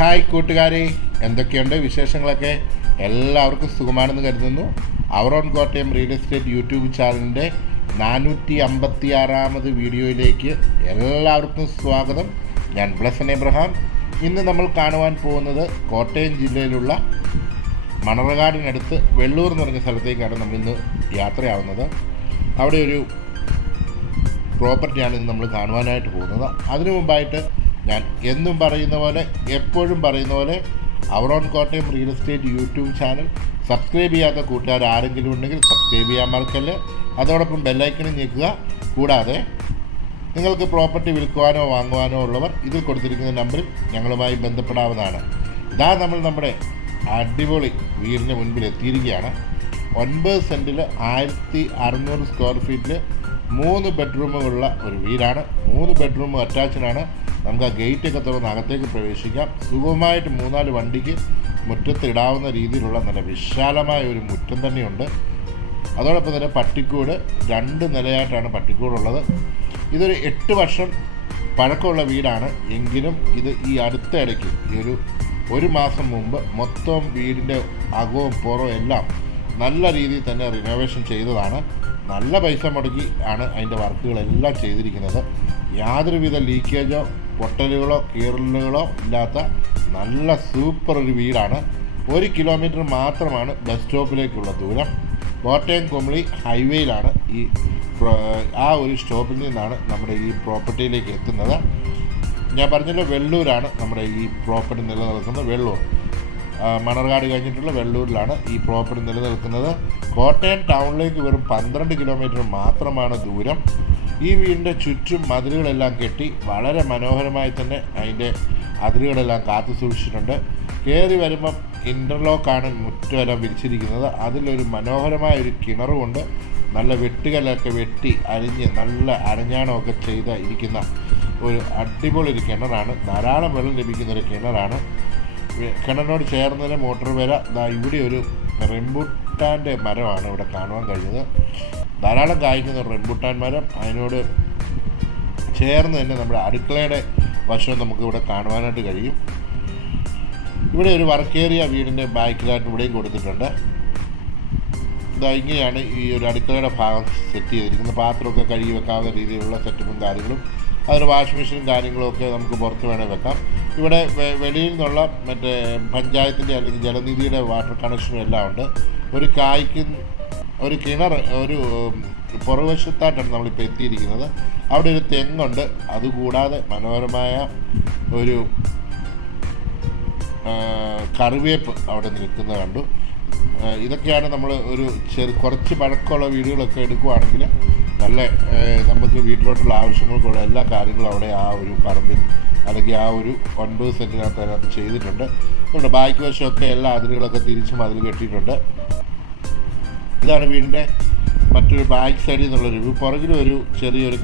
Hi കൂട്ടുകാരെ, എന്തൊക്കെയുണ്ട് വിശേഷങ്ങളൊക്കെ? എല്ലാവർക്കും സുഖമാണെന്ന് കരുതുന്നു. Our own Kottayam real estate YouTube ചാനലിൻ്റെ 456ാമത് വീഡിയോയിലേക്ക് എല്ലാവർക്കും സ്വാഗതം. ഞാൻ ബ്ലസൻ എബ്രഹാം. ഇന്ന് നമ്മൾ കാണുവാൻ പോകുന്നത് കോട്ടയം ജില്ലയിലുള്ള മണർകാടിനടുത്ത് വെള്ളൂർ എന്ന് പറഞ്ഞ സ്ഥലത്തേക്കാണ് നമ്മളിന്ന് യാത്രയാവുന്നത്. അവിടെ ഒരു പ്രോപ്പർട്ടിയാണ് ഇന്ന് നമ്മൾ കാണുവാനായിട്ട് പോകുന്നത്. അതിനു മുമ്പായിട്ട് ഞാൻ എന്നും പറയുന്ന പോലെ, എപ്പോഴും പറയുന്ന പോലെ, our own Kottayam real estate YouTube channel subscribe ചെയ്യാത്ത കൂട്ടുകാർ ആരെങ്കിലും ഉണ്ടെങ്കിൽ സബ്സ്ക്രൈബ് ചെയ്യാൻ മറക്കല്ല്. അതോടൊപ്പം ബെല്ലൈക്കനും ഞെക്കുക. കൂടാതെ നിങ്ങൾക്ക് പ്രോപ്പർട്ടി വിൽക്കുവാനോ വാങ്ങുവാനോ ഉള്ളവർ ഇതിൽ കൊടുത്തിരിക്കുന്ന നമ്പറിൽ ഞങ്ങളുമായി ബന്ധപ്പെടാവുന്നതാണ്. ഇതാ നമ്മൾ നമ്മുടെ അടിപൊളി വീടിന് മുൻപിൽ എത്തിയിരിക്കുകയാണ്. 9 സെൻറ്റിൽ 1600 സ്ക്വയർ ഫീറ്റിൽ 3 ബെഡ്റൂമുകളുള്ള ഒരു വീടാണ്. 3 ബെഡ്റൂം അറ്റാച്ച്ഡാണ്. നമുക്ക് ആ ഗേറ്റൊക്കെ തുറന്ന് അകത്തേക്ക് പ്രവേശിക്കാം. സുഖമായിട്ട് 3-4 വണ്ടിക്ക് മുറ്റത്ത് ഇടാവുന്ന രീതിയിലുള്ള നല്ല വിശാലമായ ഒരു മുറ്റം തന്നെയുണ്ട്. അതോടൊപ്പം തന്നെ പട്ടിക്കൂട് 2 നിലയായിട്ടാണ് പട്ടിക്കൂടുള്ളത്. ഇതൊരു 8 വർഷം പഴക്കമുള്ള വീടാണ്. എങ്കിലും ഇത് ഈ അടുത്ത ഇടയ്ക്ക് ഈ ഒരു മാസം മുമ്പ് മൊത്തം വീടിൻ്റെ അകവും പുറവും എല്ലാം നല്ല രീതിയിൽ തന്നെ റിനോവേഷൻ ചെയ്തതാണ്. നല്ല പൈസ മുടക്കി ആണ് അതിൻ്റെ വർക്കുകളെല്ലാം ചെയ്തിരിക്കുന്നത്. യാതൊരുവിധ ലീക്കേജോ പൊട്ടലുകളോ കീറലുകളോ ഇല്ലാത്ത നല്ല സൂപ്പർ ഒരു വീടാണ്. 1 കിലോമീറ്റർ മാത്രമാണ് ബസ് സ്റ്റോപ്പിലേക്കുള്ള ദൂരം. കോട്ടയം കുമളി ഹൈവേയിലാണ് ആ ഒരു സ്റ്റോപ്പിൽ നിന്നാണ് നമ്മുടെ ഈ പ്രോപ്പർട്ടിയിലേക്ക് എത്തുന്നത്. ഞാൻ പറഞ്ഞല്ലോ, വെള്ളൂരാണ് നമ്മുടെ ഈ പ്രോപ്പർട്ടി നിലനിൽക്കുന്നത്. വെള്ളൂർ മണർകാട് കഴിഞ്ഞിട്ടുള്ള വെള്ളൂരിലാണ് ഈ പ്രോപ്പർട്ടി നിലനിൽക്കുന്നത്. കോട്ടയം ടൗണിലേക്ക് വെറും 12 കിലോമീറ്റർ മാത്രമാണ് ദൂരം. ഈ വീടിൻ്റെ ചുറ്റും മതിലുകളെല്ലാം കെട്ടി വളരെ മനോഹരമായി തന്നെ അതിൻ്റെ അതിരുകളെല്ലാം കാത്തു സൂക്ഷിച്ചിട്ടുണ്ട്. കയറി വരുമ്പം ഇൻ്റർലോക്കാണ് മുറ്റമെല്ലാം വിരിച്ചിരിക്കുന്നത്. അതിലൊരു മനോഹരമായ ഒരു കിണറുമുണ്ട്. നല്ല വെട്ടുകല്ലൊക്കെ വെട്ടി അരിഞ്ഞ് നല്ല അരഞ്ഞാണമൊക്കെ ചെയ്ത് ഇരിക്കുന്ന ഒരു അടിപൊളി ഒരു കിണറാണ്. ധാരാളം വെള്ളം ലഭിക്കുന്നൊരു കിണറാണ്. കിണറിനോട് ചേർന്ന് തന്നെ മോട്ടോർ വര. ഇവിടെ ഒരു റെമ്പുട്ടാൻ്റെ മരമാണ് ഇവിടെ കാണുവാൻ കഴിഞ്ഞത്. ധാരാളം കായ്ക്കുന്ന റെമ്പുട്ടാൻ മരം. അതിനോട് ചേർന്ന് തന്നെ നമ്മുടെ അടുക്കളയുടെ വശം നമുക്കിവിടെ കാണുവാനായിട്ട് കഴിയും. ഇവിടെ ഒരു വർക്കേറിയ വീടിൻ്റെ ബാക്കിലായിട്ട് ഇവിടെയും കൊടുത്തിട്ടുണ്ട്. ഇങ്ങനെയാണ് ഈ ഒരു അടുക്കളയുടെ ഭാഗം സെറ്റ് ചെയ്തിരിക്കുന്നത്. പാത്രമൊക്കെ കഴുകി വെക്കാവുന്ന രീതിയിലുള്ള സെറ്റപ്പും കാര്യങ്ങളും, അതൊരു വാഷിംഗ് മെഷീനും കാര്യങ്ങളൊക്കെ നമുക്ക് പുറത്ത് വേണേൽ വെക്കാം. ഇവിടെ വെളിയിൽ നിന്നുള്ള മറ്റേ പഞ്ചായത്തിൻ്റെ അല്ലെങ്കിൽ ജലനിധിയുടെ വാട്ടർ കണക്ഷനും എല്ലാം ഉണ്ട്. ഒരു കിണർ ഒരു പുറകുവശത്തായിട്ടാണ് നമ്മളിപ്പോൾ എത്തിയിരിക്കുന്നത്. അവിടെ ഒരു തെങ്ങുണ്ട്. അതുകൂടാതെ മനോഹരമായ ഒരു കറിവേപ്പ് അവിടെ നിൽക്കുന്നത് കണ്ടു. ഇതൊക്കെയാണ് നമ്മൾ കുറച്ച് പഴക്കമുള്ള വീടുകളൊക്കെ എടുക്കുകയാണെങ്കിൽ നല്ല നമുക്ക് വീട്ടിലോട്ടുള്ള ആവശ്യങ്ങൾക്കുള്ള എല്ലാ കാര്യങ്ങളും അവിടെ ആ ഒരു പറമ്പിൽ അല്ലെങ്കിൽ ആ ഒരു 9 സെൻറ്റിനകത്ത് അതിനകത്ത് ചെയ്തിട്ടുണ്ട്. അതുകൊണ്ട് ബാക്ക് വശമൊക്കെ എല്ലാ അതിരുകളൊക്കെ തിരിച്ചും അതിൽ കെട്ടിയിട്ടുണ്ട്. ഇതാണ് വീടിൻ്റെ മറ്റൊരു ബാക്ക് സൈഡിൽ നിന്നുള്ളൊരു വ്യൂ. പുറകിലും ഒരു ചെറിയൊരു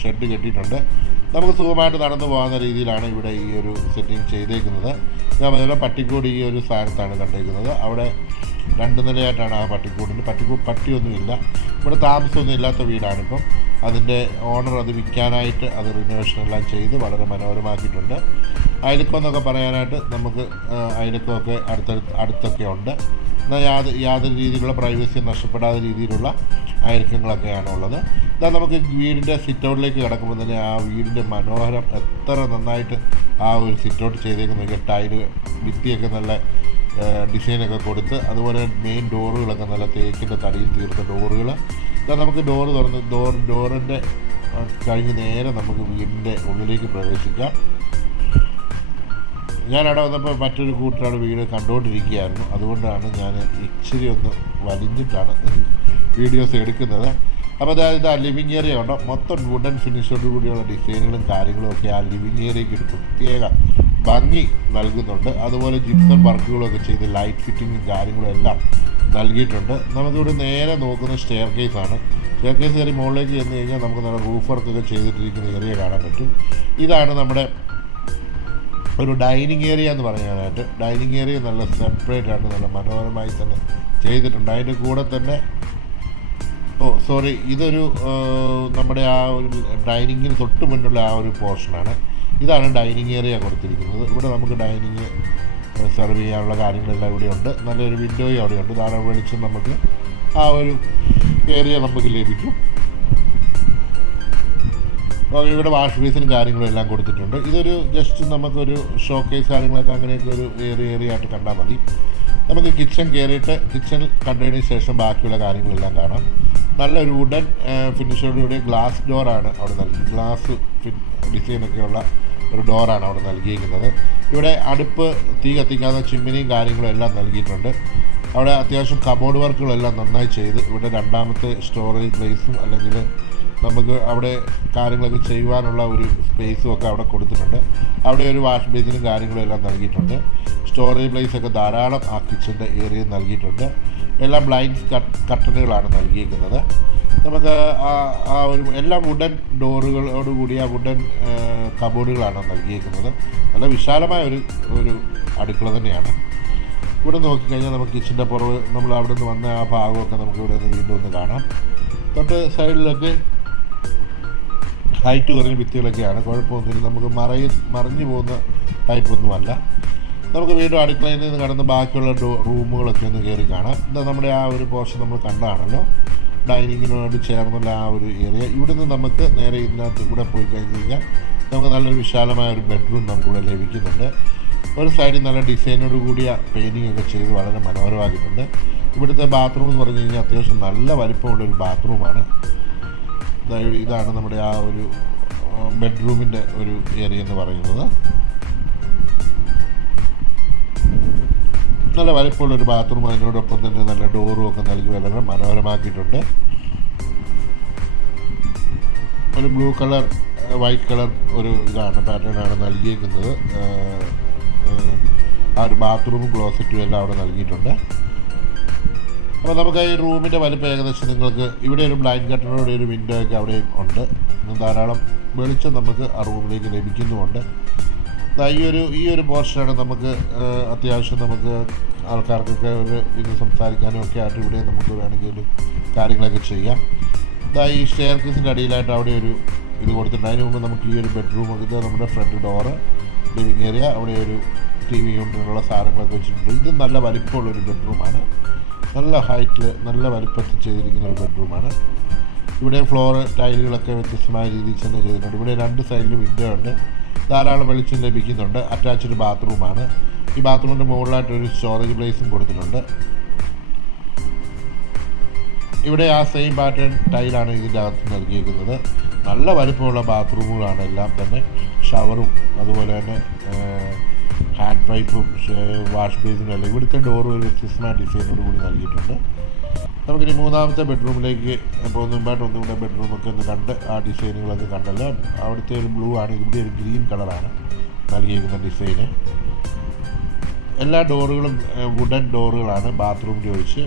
ഷെഡ് കെട്ടിയിട്ടുണ്ട്. നമുക്ക് സുഖമായിട്ട് നടന്നു പോകുന്ന രീതിയിലാണ് ഇവിടെ ഈ ഒരു സെറ്റിംഗ് ചെയ്തേക്കുന്നത്. ഞാൻ പറഞ്ഞ പട്ടിക്കൂട് ഈ ഒരു സ്ഥാനത്താണ് കണ്ടേക്കുന്നത്. അവിടെ 2 നിലയായിട്ടാണ് ആ പട്ടിക്കൂടിന്. പട്ടിയൊന്നുമില്ല. ഇവിടെ താമസമൊന്നും ഇല്ലാത്ത വീടാണിപ്പം. അതിൻ്റെ ഓണർ അത് വിൽക്കാനായിട്ട് അത് റിനോവേഷൻ എല്ലാം ചെയ്ത് വളരെ മനോഹരമാക്കിയിട്ടുണ്ട്. അയൽക്കം എന്നൊക്കെ പറയാനായിട്ട് നമുക്ക് അയൽക്കമൊക്കെ അടുത്തൊക്കെ ഉണ്ട്. എന്നാൽ യാതൊരു രീതിയിലുള്ള പ്രൈവസി നഷ്ടപ്പെടാത്ത രീതിയിലുള്ള അയൽക്കങ്ങളൊക്കെയാണ് ഉള്ളത്. ഇതാ നമുക്ക് വീടിൻ്റെ സിറ്റ് ഔട്ടിലേക്ക് കിടക്കുമ്പോൾ തന്നെ ആ വീടിൻ്റെ മനോഹരം എത്ര നന്നായിട്ട് ആ ഒരു സിറ്റ് ഔട്ട് ചെയ്തേക്കുന്ന ടൈല് ഭിത്തിയൊക്കെ നല്ല ഡിസൈനൊക്കെ കൊടുത്ത്, അതുപോലെ മെയിൻ ഡോറുകളൊക്കെ നല്ല തേക്കിൻ്റെ തടിയിൽ തീർത്ത ഡോറുകൾ. ഇതാ നമുക്ക് ഡോറിൻ്റെ കഴിഞ്ഞ് നേരെ നമുക്ക് വീടിൻ്റെ ഉള്ളിലേക്ക് പ്രവേശിക്കാം. ഞാനവിടെ വന്നപ്പോൾ മറ്റൊരു കൂട്ടരാണ് വീട് കണ്ടുകൊണ്ടിരിക്കുകയായിരുന്നു. അതുകൊണ്ടാണ് ഞാൻ ഇച്ചിരി ഒന്ന് വലിഞ്ഞിട്ടാണ് വീഡിയോസ് എടുക്കുന്നത്. അപ്പോൾ അതായത് ആ ലിവിങ് ഏരിയ ഉണ്ടോ, മൊത്തം വുഡൻ ഫിനിഷോട് കൂടിയുള്ള ഡിസൈനുകളും കാര്യങ്ങളും ഒക്കെ ആ ലിവിങ് ഏരിയയ്ക്ക് ഒരു പ്രത്യേക ഭംഗി നൽകുന്നുണ്ട്. അതുപോലെ ജിപ്സം വർക്കുകളൊക്കെ ചെയ്ത് ലൈറ്റ് ഫിറ്റിങ്ങും കാര്യങ്ങളും എല്ലാം നൽകിയിട്ടുണ്ട്. നമുക്കിവിടെ നേരെ നോക്കുന്ന സ്റ്റെയർ കേസാണ്. സ്റ്റെയർ കേസ് കയറി മുകളിലേക്ക് ചെന്ന് കഴിഞ്ഞാൽ നമുക്ക് നല്ല റൂഫ് വർക്കൊക്കെ ചെയ്തിട്ടിരിക്കുന്ന ഏരിയ കാണാൻ പറ്റും. ഇതാണ് നമ്മുടെ ഒരു ഡൈനിങ് ഏരിയ എന്ന് പറയാനായിട്ട്. ഡൈനിങ് ഏരിയ നല്ല സെപ്പറേറ്റ് ആയിട്ട് നല്ല മനോഹരമായി തന്നെ ചെയ്തിട്ടുണ്ട്. അതിൻ്റെ കൂടെ തന്നെ ഇതൊരു നമ്മുടെ ആ ഒരു ഡൈനിങ്ങിന് തൊട്ട് മുന്നുള്ള ആ ഒരു പോർഷനാണ്. ഇതാണ് ഡൈനിങ് ഏരിയ കൊടുത്തിരിക്കുന്നത്. ഇവിടെ നമുക്ക് ഡൈനിങ് സെർവ് ചെയ്യാനുള്ള കാര്യങ്ങളെല്ലാം ഇവിടെ ഉണ്ട്. നല്ലൊരു വിൻഡോയും അവിടെ ഉണ്ട്. ധാരാളം വെളിച്ചം നമുക്ക് ആ ഒരു ഏരിയ നമുക്ക് ലഭിക്കും. ഇവിടെ വാഷ് ബേസിനും കാര്യങ്ങളും എല്ലാം കൊടുത്തിട്ടുണ്ട്. ഇതൊരു ജസ്റ്റ് നമുക്കൊരു ഷോക്കേസ് കാര്യങ്ങളൊക്കെ അങ്ങനെയൊക്കെ ഒരു ഏരിയ ആയിട്ട് കണ്ടാൽ മതി. നമുക്ക് കിച്ചൺ കയറിയിട്ട് കിച്ചൺ കണ്ടതിന് ശേഷം ബാക്കിയുള്ള കാര്യങ്ങളെല്ലാം കാണാം. നല്ലൊരു വുഡൻ ഫിനിഷോടുകൂടി ഗ്ലാസ് ഡോറാണ് അവിടെ ഗ്ലാസ് ഡിസൈനൊക്കെയുള്ള ഒരു ഡോറാണ് അവിടെ നൽകിയിരിക്കുന്നത്. ഇവിടെ അടുപ്പ് തീ കത്തിക്കാതെ ചിമ്മിനിയും കാര്യങ്ങളും എല്ലാം നൽകിയിട്ടുണ്ട്. അവിടെ അത്യാവശ്യം കബോർഡ് വർക്കുകളെല്ലാം നന്നായി ചെയ്ത് ഇവിടെ രണ്ടാമത്തെ സ്റ്റോറേജ് പ്ലേസും അല്ലെങ്കിൽ നമുക്ക് അവിടെ കാര്യങ്ങളൊക്കെ ചെയ്യുവാനുള്ള ഒരു സ്പേസും ഒക്കെ അവിടെ കൊടുത്തിട്ടുണ്ട്. അവിടെ ഒരു വാഷ് ബേസിനും കാര്യങ്ങളും എല്ലാം നൽകിയിട്ടുണ്ട്. സ്റ്റോറേജ് പ്ലേസൊക്കെ ധാരാളം ആ കിച്ചൻ്റെ ഏരിയയിൽ നൽകിയിട്ടുണ്ട്. എല്ലാം ബ്ലൈൻഡ്സ് കർട്ടനുകളാണ് നൽകിയിരിക്കുന്നത്. നമുക്ക് ആ ഒരു എല്ലാ വുഡൻ ഡോറുകളോടുകൂടി ആ വുഡൻ കബോർഡുകളാണ് നൽകിയിരിക്കുന്നത്. നല്ല വിശാലമായ ഒരു അടുക്കള തന്നെയാണ്. ഇവിടെ നോക്കിക്കഴിഞ്ഞാൽ നമുക്ക് കിച്ചൻ്റെ പുറവ് നമ്മൾ അവിടെ നിന്ന് വന്ന ആ ഭാഗമൊക്കെ നമുക്ക് ഇവിടെ നിന്ന് വീണ്ടും ഒന്ന് കാണാം. തൊട്ട് സൈഡിലൊക്കെ ഹൈറ്റ് കുറഞ്ഞ ഭിത്തികളൊക്കെയാണ്. കുഴപ്പമൊന്നുമില്ല. നമുക്ക് മറിഞ്ഞു പോകുന്ന ടൈപ്പൊന്നുമല്ല. നമുക്ക് വീണ്ടും അടുക്കളയിൽ നിന്ന് കടന്ന് ബാക്കിയുള്ള റൂമുകളൊക്കെ ഒന്ന് കയറി കാണാം. ഇതാ നമ്മുടെ ആ ഒരു പോർഷൻ നമ്മൾ കണ്ടതാണല്ലോ, ഡൈനിങ്ങിനോട് ചേർന്നുള്ള ആ ഒരു ഏരിയ. ഇവിടെ നിന്ന് നമുക്ക് നേരെ ഇതിനകത്ത് ഇവിടെ പോയി കഴിഞ്ഞ് കഴിഞ്ഞാൽ നമുക്ക് നല്ലൊരു വിശാലമായ ഒരു ബെഡ്റൂം നമുക്കിവിടെ ലഭിക്കുന്നുണ്ട്. ഒരു സൈഡിൽ നല്ല ഡിസൈനോട് കൂടിയ പെയിൻറ്റിംഗ് ഒക്കെ ചെയ്ത് വളരെ മനോഹരമാക്കിയിട്ടുണ്ട്. ഇവിടുത്തെ ബാത്റൂം എന്ന് പറഞ്ഞു കഴിഞ്ഞാൽ അത്യാവശ്യം നല്ല വലിപ്പമുള്ളൊരു ബാത്റൂമാണ്. ഇതാണ് നമ്മുടെ ആ ഒരു ബെഡ്റൂമിൻ്റെ ഒരു ഏരിയ എന്ന് പറയുന്നത്. നല്ല വലിപ്പമുള്ളൊരു ബാത്റൂം, അതിനോടൊപ്പം തന്നെ നല്ല ഡോറും ഒക്കെ നൽകി വളരെ മനോഹരമാക്കിയിട്ടുണ്ട്. ഒരു ബ്ലൂ കളർ വൈറ്റ് കളർ ഒരു പാറ്റേണാണ് നൽകിയിരിക്കുന്നത്. ആ ഒരു ബാത്റൂമും ക്ലോസറ്റും എല്ലാം അവിടെ നൽകിയിട്ടുണ്ട്. അപ്പോൾ നമുക്ക് ഈ റൂമിൻ്റെ വലിപ്പം ഏകദേശം നിങ്ങൾക്ക് ഇവിടെ ഒരു ബ്ലൈൻഡ് കർട്ടനോടെ ഒരു വിൻഡോ ഒക്കെ അവിടെ ഉണ്ട്. ധാരാളം വെളിച്ചം നമുക്ക് ആ റൂമിലേക്ക് ലഭിക്കുന്നുമുണ്ട്. ഈ ഒരു പോർഷനാണ് നമുക്ക് അത്യാവശ്യം നമുക്ക് ആൾക്കാർക്കൊക്കെ ഇത് സംസാരിക്കാനും ഒക്കെ ആയിട്ട് ഇവിടെ നമുക്ക് വേണമെങ്കിൽ കാര്യങ്ങളൊക്കെ ചെയ്യാം. ഈ സ്റ്റെയർ കേസിൻ്റെ അടിയിലായിട്ട് അവിടെ ഒരു ഇത് കൊടുത്തിട്ടുണ്ട്. അതിന് മുമ്പ് നമുക്ക് ഈ ഒരു ബെഡ്റൂം ഇത് നമ്മുടെ ഫ്രണ്ട് ഡോറ്, ലിവിങ് ഏരിയ, അവിടെ ഒരു TV യൂണിറ്റിനുള്ള സാധനങ്ങളൊക്കെ വെച്ചിട്ടുണ്ട്. ഇത് നല്ല വലിപ്പമുള്ളൊരു ബെഡ്റൂമാണ്. നല്ല ഹൈറ്റിൽ നല്ല വലിപ്പത്തിൽ ചെയ്തിരിക്കുന്ന ഒരു ബെഡ്റൂമാണ്. ഇവിടെ ഫ്ലോർ ടൈലുകളൊക്കെ വ്യത്യസ്തമായ രീതിയിൽ തന്നെ ചെയ്തിട്ടുണ്ട്. ഇവിടെ രണ്ട് സൈഡിലും വിൻഡോ ഉണ്ട്. ധാരാളം വെളിച്ചം ലഭിക്കുന്നുണ്ട്. അറ്റാച്ച്ഡ് ബാത്റൂമാണ്. ഈ ബാത്റൂമിൻ്റെ മുകളിലായിട്ടൊരു സ്റ്റോറേജ് പ്ലേസും കൊടുത്തിട്ടുണ്ട്. ഇവിടെ ആ സെയിം പാറ്റേൺ ടൈലാണ് ഇതിൻ്റെ അകത്ത് നൽകിയിരിക്കുന്നത്. നല്ല വലിപ്പമുള്ള ബാത്റൂമുകളാണ് എല്ലാം തന്നെ. ഷവറും അതുപോലെ തന്നെ ഹാൻഡ് പൈപ്പും വാഷ് ബേസിനും എല്ലാം. ഇവിടുത്തെ ഡോറും ഒരു വ്യത്യസ്തമായ ഡിസൈനോട് കൂടി നൽകിയിട്ടുണ്ട്. നമുക്കിനി മൂന്നാമത്തെ ബെഡ്റൂമിലേക്ക് പോകുന്നതിനായിട്ട് ഒന്നുകൂടെ ബെഡ്റൂമൊക്കെ ഒന്ന് കണ്ട് ആ ഡിസൈനുകളൊക്കെ കണ്ടല്ലോ. അവിടുത്തെ ഒരു ബ്ലൂ ആണ്, ഇവിടെ ഒരു ഗ്രീൻ കളറാണ് നൽകിയിരിക്കുന്ന ഡിസൈന്. എല്ലാ ഡോറുകളും വുഡൻ ഡോറുകളാണ് ബാത്റൂമിൽ ഒഴിച്ച്.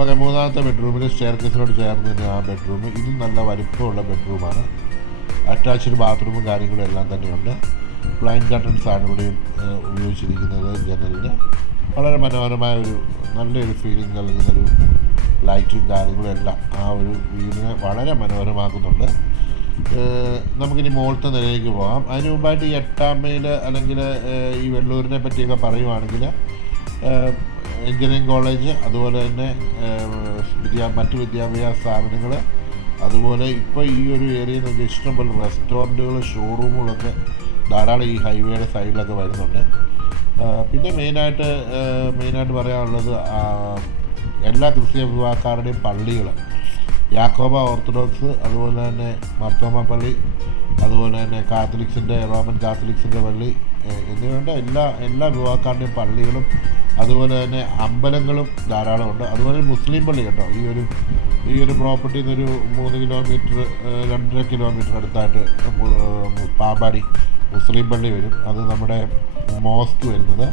ഓക്കെ, മൂന്നാമത്തെ ബെഡ്റൂമിൽ സ്റ്റെയർ കേസിനോട് ചേർന്ന് തന്നെ ആ ബെഡ്റൂം. ഇതും നല്ല വലിപ്പമുള്ള ബെഡ്റൂമാണ്. അറ്റാച്ച്ഡ് ബാത്റൂമും കാര്യങ്ങളും എല്ലാം തന്നെയുണ്ട്. ബ്ലൈൻഡ് കർട്ടൻസ് ആണ് ഇവിടെ ഉപയോഗിച്ചിരിക്കുന്നത്. ജനലിന് വളരെ മനോഹരമായ നല്ലൊരു ഫീലിംഗ് നൽകുന്നൊരു ലൈറ്റും കാര്യങ്ങളും എല്ലാം ആ ഒരു വീടിനെ വളരെ മനോഹരമാക്കുന്നുണ്ട്. നമുക്കിനി മുകളിലത്തെ നിലയിലേക്ക് പോകാം. അതിന് മുമ്പായിട്ട് ഈ 8ാം മൈൽ അല്ലെങ്കിൽ ഈ വെള്ളൂരിനെ പറ്റിയൊക്കെ പറയുവാണെങ്കിൽ എഞ്ചിനീയറിംഗ് കോളേജ്, അതുപോലെ തന്നെ മറ്റ് വിദ്യാഭ്യാസ സ്ഥാപനങ്ങൾ, അതുപോലെ ഇപ്പോൾ ഈ ഒരു ഏരിയയിൽ നിന്ന് ഇഷ്ടംപോലെ റെസ്റ്റോറൻറ്റുകൾ, ഷോറൂമുകളൊക്കെ ധാരാളം ഈ ഹൈവേയുടെ സൈഡിലൊക്കെ വരുന്നുണ്ട്. പിന്നെ മെയിനായിട്ട് പറയാനുള്ളത് എല്ലാ ക്രിസ്ത്യൻ വിഭാഗക്കാരുടെയും പള്ളികൾ, യാക്കോബ ഓർത്തഡോക്സ്, അതുപോലെ തന്നെ മർത്തോമ പള്ളി, അതുപോലെ തന്നെ റോമൻ കാത്തലിക്സിൻ്റെ പള്ളി എന്നിവയുണ്ട്. എല്ലാ വിഭാഗക്കാരുടെയും പള്ളികളും അതുപോലെ തന്നെ അമ്പലങ്ങളും ധാരാളമുണ്ട്. അതുപോലെ മുസ്ലിം പള്ളി കേട്ടോ. ഈ ഒരു പ്രോപ്പർട്ടിയിൽ നിന്നൊരു 3 കിലോമീറ്റർ 2.5 കിലോമീറ്റർ അടുത്തായിട്ട് പാമ്പാടി മുസ്ലിം പള്ളി വരും. അത് നമ്മുടെ മോസ്ക് വരുന്നത്.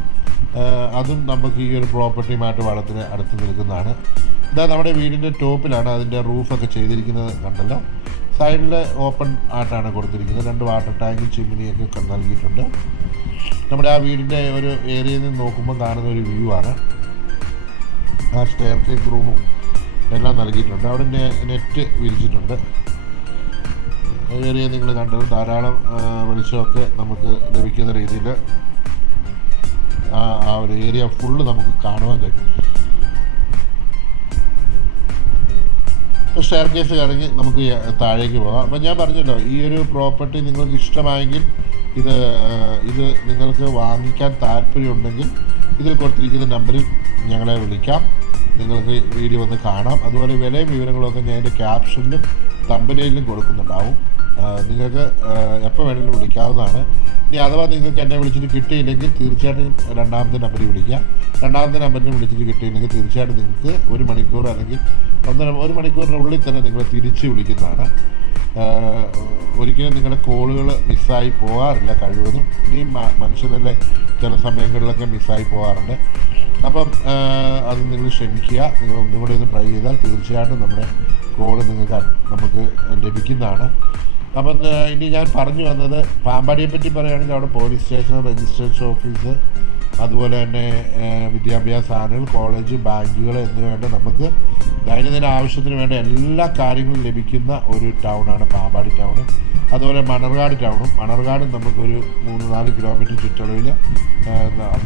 അതും നമുക്ക് ഈ ഒരു പ്രോപ്പർട്ടിയുമായിട്ട് വളത്തിന് അടുത്ത് നിൽക്കുന്നതാണ്. ഇതാ നമ്മുടെ വീടിൻ്റെ ടോപ്പിലാണ് അതിൻ്റെ റൂഫൊക്കെ ചെയ്തിരിക്കുന്നത് കണ്ടല്ലോ. സൈഡിൽ ഓപ്പൺ ആയിട്ടാണ് കൊടുത്തിരിക്കുന്നത്. 2 വാട്ടർ ടാങ്കും ചിമ്മിനിയൊക്കെ നൽകിയിട്ടുണ്ട്. നമ്മുടെ ആ വീടിൻ്റെ ഒരു ഏരിയയിൽ നിന്ന് നോക്കുമ്പോൾ കാണുന്ന ഒരു വ്യൂ ആണ്. ആ സ്റ്റെയർ കേസ് റൂമും എല്ലാം നൽകിയിട്ടുണ്ട്. അവിടെ നെറ്റ് വിരിച്ചിട്ടുണ്ട്. ഏരിയ നിങ്ങൾ കണ്ടത് ധാരാളം വെളിച്ചമൊക്കെ നമുക്ക് ലഭിക്കുന്ന രീതിയിൽ ആ ഒരു ഏരിയ ഫുള്ള് നമുക്ക് കാണുവാൻ കഴിയും. സ്റ്റെയർ കേസ് ഇറങ്ങി നമുക്ക് താഴേക്ക് പോകാം. അപ്പം ഞാൻ പറഞ്ഞല്ലോ, ഈ ഒരു പ്രോപ്പർട്ടി നിങ്ങൾക്ക് ഇഷ്ടമായെങ്കിൽ ഇത് നിങ്ങൾക്ക് വാങ്ങിക്കാൻ താല്പര്യമുണ്ടെങ്കിൽ ഇതിൽ കൊടുത്തിരിക്കുന്ന നമ്പറിൽ ഞങ്ങളെ വിളിക്കാം. നിങ്ങൾക്ക് വീഡിയോ ഒന്ന് കാണാം. അതുപോലെ വിലയും വിവരങ്ങളൊക്കെ ഞാൻ എൻ്റെ ക്യാപ്ഷനിലും തമ്പനയിലും കൊടുക്കുന്നുണ്ടാവും. നിങ്ങൾക്ക് എപ്പോൾ വേണമെങ്കിലും വിളിക്കാവുന്നതാണ്. ഇനി അഥവാ നിങ്ങൾക്ക് എന്നെ വിളിച്ചിട്ട് കിട്ടിയില്ലെങ്കിൽ തീർച്ചയായിട്ടും രണ്ടാമത്തെ നമ്പറിൽ വിളിക്കാം. രണ്ടാമത്തെ നമ്പറിൽ വിളിച്ചിട്ട് കിട്ടിയില്ലെങ്കിൽ തീർച്ചയായിട്ടും നിങ്ങൾക്ക് 1 മണിക്കൂർ അല്ലെങ്കിൽ 1 മണിക്കൂറിനുള്ളിൽ തന്നെ നിങ്ങൾ തിരിച്ച് വിളിക്കുന്നതാണ്. ഒരിക്കലും നിങ്ങളുടെ കോളുകൾ മിസ്സായി പോകാറില്ല കഴിവതും. ഇനിയും മനുഷ്യരുടെ ചില സമയങ്ങളിലൊക്കെ മിസ്സായി പോകാറുണ്ട്. അപ്പം അത് നിങ്ങൾ ക്ഷമിക്കുക. നിങ്ങൾ ഒന്നും കൂടി ഒന്ന് ട്രൈ ചെയ്താൽ തീർച്ചയായിട്ടും നമ്മുടെ കോള് നമുക്ക് ലഭിക്കുന്നതാണ്. അപ്പം ഇനി ഞാൻ പറഞ്ഞു വന്നത്, പാമ്പാടിയെ പറ്റി പറയുകയാണെങ്കിൽ അവിടെ പോലീസ് സ്റ്റേഷൻ, രജിസ്ട്രേഷൻ ഓഫീസ്, അതുപോലെ തന്നെ വിദ്യാഭ്യാസ സ്ഥാപനങ്ങൾ, കോളേജ്, ബാങ്കുകൾ എന്നിവ വേണ്ട നമുക്ക് ദൈനംദിന ആവശ്യത്തിന് വേണ്ട എല്ലാ കാര്യങ്ങളും ലഭിക്കുന്ന ഒരു ടൗണാണ് പാമ്പാടി ടൗൺ. അതുപോലെ മണർകാട് ടൗണും. മണർകാടും നമുക്കൊരു 3-4 കിലോമീറ്റർ ചുറ്റളവിൽ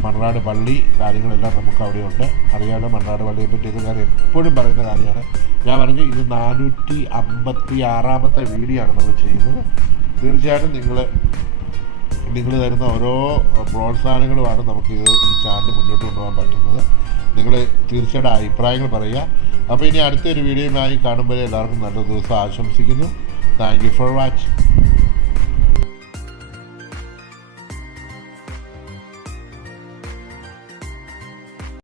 മണർകാട് പള്ളി കാര്യങ്ങളെല്ലാം നമുക്ക് അവിടെയുണ്ട്. അറിയാമല്ലോ, മണർകാട് പള്ളിയെ പറ്റിയൊക്കെ ഞാൻ എപ്പോഴും പറയുന്ന കാര്യമാണ്. ഞാൻ പറഞ്ഞു, ഇത് 456-ാമത്തെ വീഡിയോ ആണ് നമ്മൾ ചെയ്യുന്നത്. തീർച്ചയായിട്ടും നിങ്ങൾ തരുന്ന ഓരോ പ്രോത്സാഹനങ്ങളുമാണ് നമുക്ക് ഈ ചാനൽ മുന്നോട്ട് കൊണ്ടുപോകാൻ പറ്റുന്നത്. നിങ്ങൾ തീർച്ചയായിട്ടും അഭിപ്രായങ്ങൾ പറയുക. അപ്പോൾ ഇനി അടുത്തൊരു വീഡിയോയുമായി കാണുമ്പോൾ എല്ലാവർക്കും നല്ല ദിവസം ആശംസിക്കുന്നു. Thank you for watching.